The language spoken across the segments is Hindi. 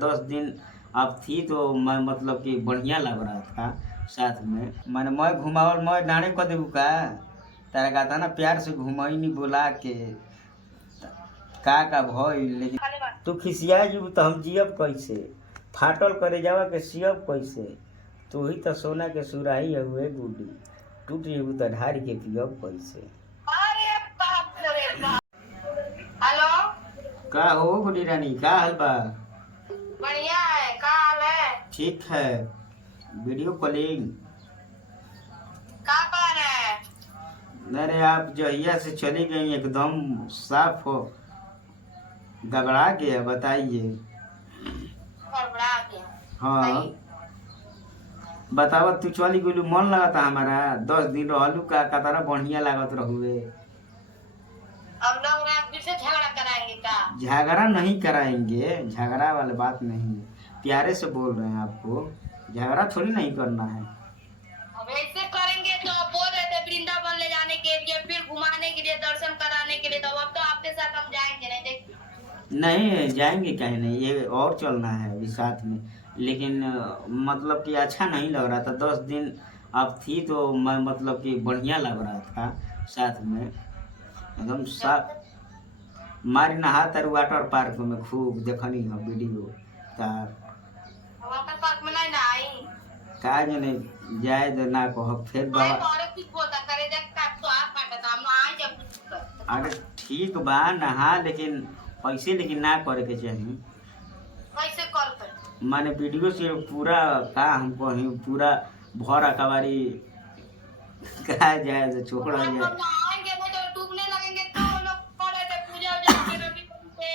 10 दिन अब थी तो मैं मतलब कि बढ़िया लग रहा था साथ में। मैं घुमावल मैं डाँडे क देबू का तारा कहता ना प्यार से घुमाई नहीं बोला के का भइल। लेकिन तू खिसिया जीबू तो हम जियब कैसे, फाटल करे जावा के सियब कैसे। तू ही तो सोना के सुराही हुए गुडी, टूट जेबू तो ढार के पियब कैसे। हेलो, का हो गुडी रानी, का हाल बा? बढ़िया है। का हाल है? ठीक है। वीडियो कॉलिंग का कर रहे हैं? अरे आप जहिया से चली गई एकदम साफ हो गबड़ा गया, बताइए। गड़बड़ा गया। हाँ बतावा, तू चली गई मन लगा था हमारा 10 दिन रहलू का कतारा बढ़िया लागत रहुए। अब लोग रात फिर से झगड़ा कराएंगे का? झगड़ा नहीं कराएंगे, झगड़ा वाली बात नहीं, प्यारे से बोल रहे हैं आपको, झगड़ा थोड़ी नहीं करना है। अब ऐसे करेंगे तो आप बोल रहे थे वृंदावन ले जाने के लिए, फिर घुमाने के लिए, दर्शन कराने के लिए, तो अब तो आपके साथ हम जाएंगे नहीं। देखिए नहीं जाएंगे कहीं नहीं, ये और चलना है अभी साथ में। लेकिन मतलब कि अच्छा नहीं लग रहा था 10 दिन अब थी तो मैं मतलब कि बढ़िया लग रहा था साथ में एकदम साफ। मारी नहा तर वाटर पार्क में खूब देखनी है वीडियो तार। वाटर पार्क में नहीं ना आई। का जने जाए तो ना कह फिर मैं बाबा। तो और कुछ होता करे देख का तो आप काटता हम आ जब अरे ठीक बा नहा, लेकिन ऐसे लेकिन ना करे के चाहिए। कैसे करते? माने वीडियो से पूरा का हमको ही पूरा भर अकबारी कहा जाए तो छोड़ा हम जाए। लोग नहाएंगे वो तो डूबने लगेंगे तो लोग करे थे पूजा उजा के रवि पे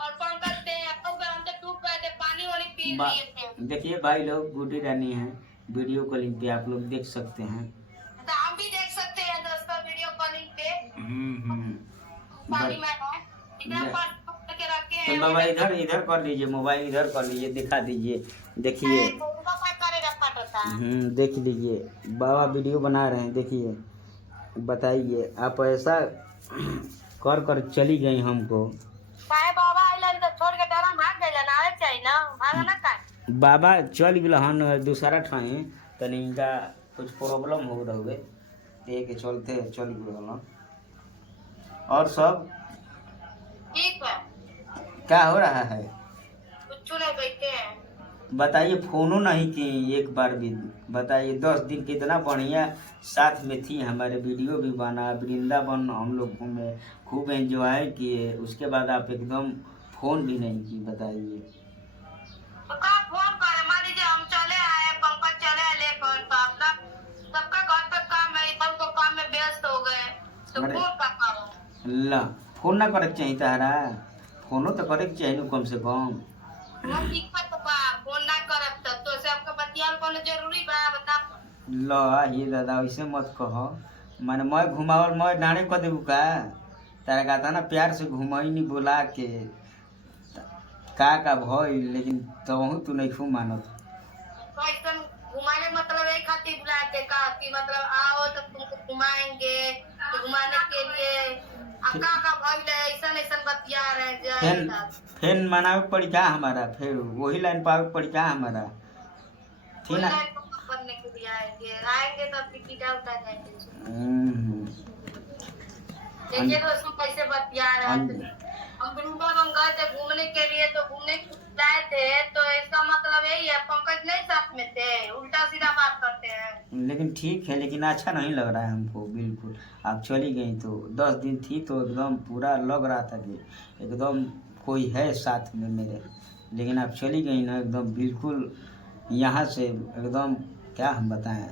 और पंकज थे, अब हम तो डूब गए थे, पानी वाली पी लिए थे। देखिए भाई लोग, गुड्डी रानी है, वीडियो कॉलिंग पे आप लोग देख सकते हैं। तो हम भी देख सकते हैं दोस्तों वीडियो कॉलिंग पे। पानी में है इधर पर के रखे तो हैं। बाबा इधर इधर कर लीजिए, मोबाइल इधर कर लीजिए, दिखा दीजिए, देखिए। देख लीजिए बाबा वीडियो बना रहे हैं, देखिए। बताइए आप ऐसा कर कर चली गई हमको। बाबा आइलन तो छोड़ के डरा भाग गइलन, आवे चाहिए ना, भागा ना का। बाबा चल गए हन दूसरा ठाई, तनी इनका कुछ प्रॉब्लम हो रहे ते के चलते चल गए। और सब ठीक है, क्या हो रहा है कुछ नहीं, बैठे हैं। बताइए, फोनो नहीं की एक बार भी। बताइए 10 दिन कितना बढ़िया साथ में थी, हमारे वीडियो भी बना, वृंदावन हम लोग घूमे, खूब एंजॉय किए, उसके बाद आप एकदम फोन भी नहीं की। बताइए तो का फोन करे, मान लीजिए हम चले आए, पंकज चले आए लेकर, तो अपना सबका घर पे काम है, इधर तो काम में व्यस्त हो गए, तो अरे फोन का करो। ला फोन ना करे के चाहिए तारा, फोनो तो करे के चाहिए कम से कम। हम दिक्कत बा, फोन ना करब तो से आपका बतियाल कोनो जरूरी बा, बता। ला ये दादा ऐसे मत कहो, माने मैं घुमावल मैं डाँडे क देबू का तारा कहता ना प्यार से घुमाई नहीं बोला के का भइल। लेकिन तबहू तू नहीं खूब मानत। तो ऐसा घुमाने मतलब एक खातिर बुलाए थे का कि मतलब आओ तो तुमको घुमाएंगे, तो घुमाने के लिए का भइल है, ऐसा ऐसा बतिया रहे फेन हैं। फेन मनावे पड़ी का हमारा, फिर वही लाइन पावे पड़ी का हमारा, ठीक ना। करने के लिए आएंगे तो टिकट उठा जाएंगे। देखिए दोस्तों कैसे बतिया रहे हैं। हम वृंदावन गए थे घूमने के लिए, तो घूमने गए थे तो इसका मतलब यही है, पंकज नहीं साथ में थे, उल्टा सीधा बात करते हैं। लेकिन ठीक है, लेकिन अच्छा नहीं लग रहा है हमको बिल्कुल। आप चली गई तो 10 दिन थी तो एकदम पूरा लग रहा था कि एकदम कोई है साथ में मेरे, लेकिन आप चली गई ना एकदम बिल्कुल यहाँ से एकदम क्या हम बताएं।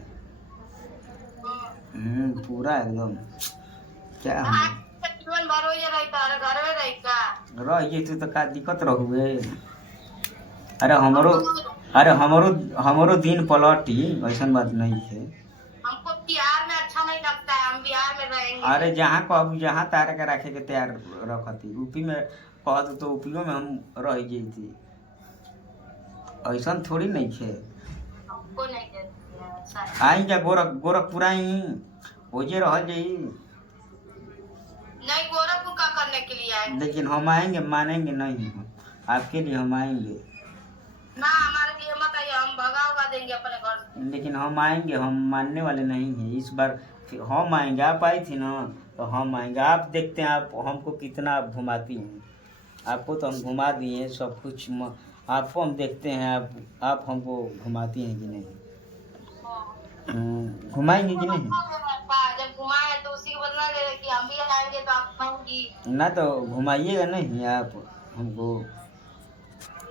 पूरा एकदम क्या हम जीवन भर हो रहता है, घर में रहता रहिए तू तो का दिक्कत रहुए। अरे हमरो दिन पलटी, ऐसा बात नहीं है। हमको बिहार में अच्छा नहीं लगता है, हम बिहार में रहेंगे। अरे जहाँ कहू जहाँ तारा के रखे के तैयार रखती, यूपी में कहत तो यूपीओ में हम रह जैती, ऐसा थोड़ी नहीं है। हमको नहीं देते हैं ऐसा। आई क्या गोरखपुर आई ओजे रह जाई। नहीं, गोरखपुर का करने के लिए आए। लेकिन हम आएंगे, मानेंगे नहीं हम, आपके लिए हम आएंगे। ना हमारे लिए मत आइए, हम भगा उगा देंगे अपने घर से। लेकिन हम आएंगे, हम मानने वाले नहीं हैं इस बार। हम आएंगे, आप आई थी ना, तो हम आएंगे। आप देखते हैं आप हमको कितना आप घुमाती हैं। आपको तो हम घुमा दिए सब कुछ आपको हम देखते हैं आप हमको घुमाती हैं कि नहीं। घुमाएंगे कि नहीं? जब घुमाए तो उसी को बदला ले कि हम भी आएंगे तो आप घुमाऊंगी। ना तो घुमाइएगा नहीं आप हमको।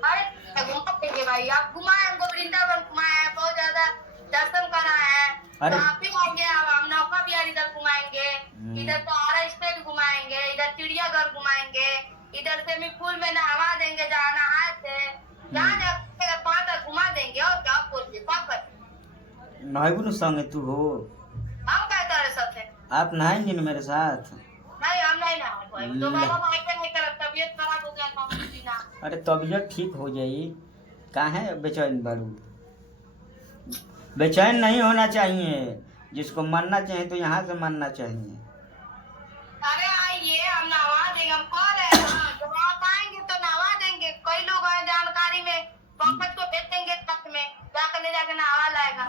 अरे घुमा देंगे भाई, आप घुमाए हमको, वृंदावन घुमाए हैं, बहुत ज्यादा दर्शन करा है। अरे तो आप भी आएंगे, अब हम नौका बिहार इधर घुमाएंगे, इधर तो आरा स्टेट घुमाएंगे, इधर चिड़ियाघर घुमाएंगे, इधर स्विमिंग पूल में नहवा देंगे जहाँ नहाए थे, जहाँ जहाँ वहाँ तक घुमा देंगे। और क्या बोलिए पापा, नहाइबू संगे तू हो, हम कहते हैं सब है। आप नहाएंगे ना मेरे साथ? नहीं हम नहीं नहाए, दोबारा भाई का नहीं कर, तबीयत खराब हो गया था बिना। अरे तबीयत ठीक हो जाई, काहे बेचैन बारू? बेचैन नहीं होना चाहिए, जिसको मानना चाहिए तो यहाँ से मानना चाहिए। अरे आइए, हम नहवा देंगे, हम कह रहे हैं जब आप आएंगे तो नहवा देंगे। कई लोग हैं जानकारी में, पंकज को भेज देंगे तक में, जाकर ले जाकर नहवा लाएगा।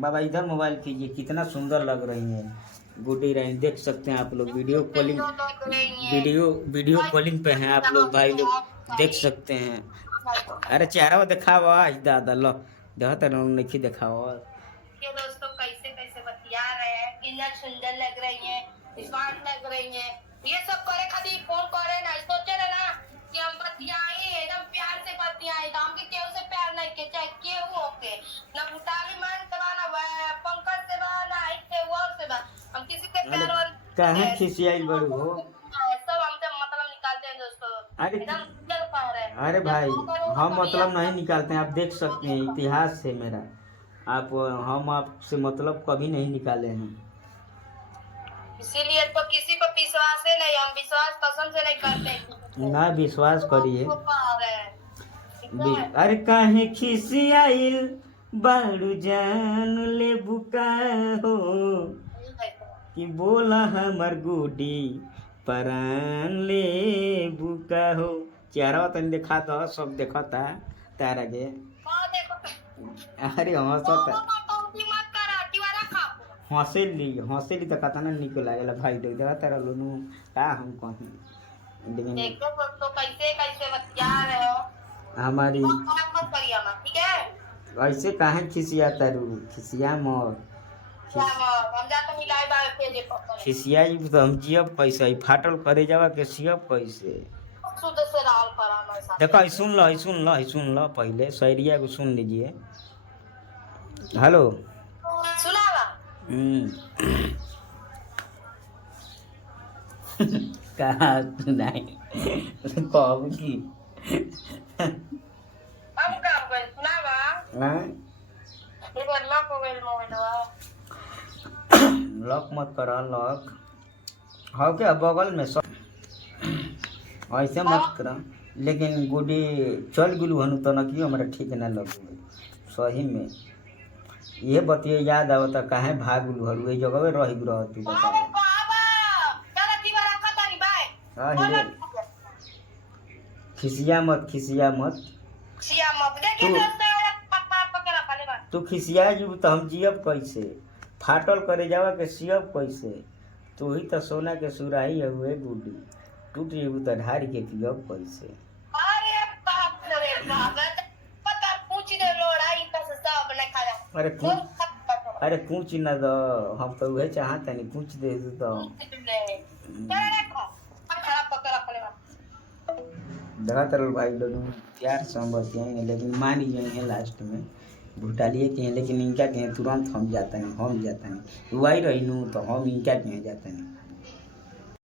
बाबा इधर मोबाइल कीजिए, कितना सुंदर लग रही है गुड्डी रानी, देख सकते हैं आप लोग। वीडियो कॉलिंग पे हैं आप लोग, भाई लोग देख सकते हैं। अरे चेहरा दिखावा दादा लो, देखा नहीं दिखावा। ये दोस्तों कैसे कैसे बतिया रहे हैं, कितना सुंदर लग रही है, स्मार्ट लग रही है। ये सब करे खातिर फोन करे ना, सोचे ना कि हम बतियाए एकदम प्यार से बतियाए, तो हमके केहू से प्यार नहीं के, चाहे केहू होके, ना भूटाली मान से बा, ना पंकज से बा, ना इससे और से बा, हम किसी के प्यार और काहे खिसियाई बड़ू हो? सब हमसे मतलब निकालते हैं दोस्तों। अरे एकदम सुंदर पा रहे हैं। अरे भाई हम मतलब नहीं निकालते हैं, आप देख सकते हैं इतिहास से मेरा, हम आपसे मतलब कभी नहीं निकाले हैं। इसीलिए तो किसी पर विश्वास है नहीं, हम विश्वास पसंद से नहीं करते। ना विश्वास करिए। अरे काहे खिसियाइल बाड़ू जान ले बुका हो, कि बोला हमर गुडी परान ले बुका हो। चेहरा तन देखा तो सब देखता तारा के। अरे हंसेली तो कता ना निक लागेला भाई, देख देखा तारा लोनू का हम कहीं। लेकिन देखो दोस्तों कैसे कैसे बतिया रहे हो, हमारी मत करिए हम, ठीक है? ऐसे काहे खिसिया तारू? खिसिया मत, हम जाते मिलाए बा पेजे पर खिसिया तो हम जियब कैसे? फाटल करे जावा के सियब कैसे? शुद्ध से राल करा हमारे साथ। देखो सुन लो पहले शायरिया को सुन लीजिए। हेलो सुनावा कहा नहीं कब की हम का कर सुनावा। हाँ? एक बार लॉक हो गया मोबाइलवा। लॉक मत करा, लॉक हो क्या बगल में सब ऐसे मत करा। लेकिन गुडी चल गुलू हनु तो न कि हमरा ठीक ना लगू सही में। ये बतिए याद आवता काहे भाग गुलू हरु ए जगह रह रहती बता। अरे बाबा चला की बार रखा तानी भाई। खिसिया मत सिया मत देखिए दोस्तों, पकड़ा खाली बा। तू खिसिया जब तो हम जियब कैसे? फाटल करे जावा के सियब कैसे? तू ही तो सोना के सुराही हुए गुडी, टूट जेबू तो ढार के पियब कैसे? अरे बाप रे बाप, पता पूछ दे लोड़ाई का सब नहीं खाया। अरे पूछ ना दो, हम तो वह चाहते नहीं पूछ दे तो। देखा तरल भाई लोग प्यार से हम बतियाएंगे, लेकिन मान ही जाएंगे लास्ट में भूटालिए के हैं। लेकिन इनका के हैं तुरंत हम जाते हैं। वही रही नू तो हम इनका के हैं जाते हैं।